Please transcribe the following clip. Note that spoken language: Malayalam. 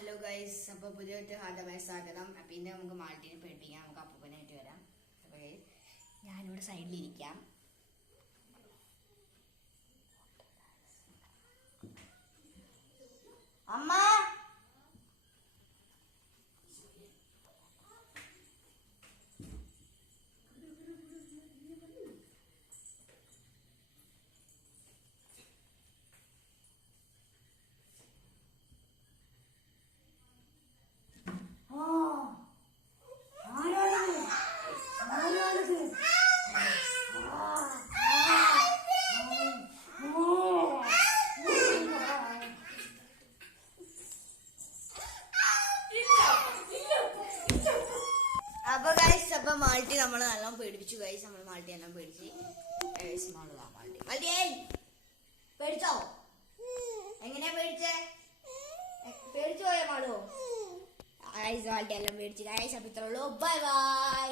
ഹലോ ഗൈസ് അപ്പൊ പുതിയൊരു ഹാർദമായ സ്വാഗതം. അപ്പൊ ഇന്ന് നമുക്ക് മാൾട്ടിനെ പേടിപ്പിക്കാം. നമുക്ക് അപ്പൂപ്പനായിട്ട് വരാം. അപ്പൊ guys, ഞാനിവിടെ സൈഡിലിരിക്കാം. അമ്മ! അപ്പൊ ഗൈസ് അപ്പൊ മാൾട്ടി നമ്മൾ നല്ലോണം പേടിപ്പിച്ചു. ഗൈസ് നമ്മൾ മാൾട്ടി എല്ലാം പേടിച്ച്. മാൾട്ടി. മാൾട്ടി പേടിച്ചോ? എങ്ങനെയാ പേടിച്ചേ? പേടിച്ചു പോയോ മാളു? ഗൈസ് മാൾട്ടി എല്ലാം പേടിച്ച്. ഗൈസ് അപ്പൊ ഇത്രയുള്ളൂ ബൈ ബൈ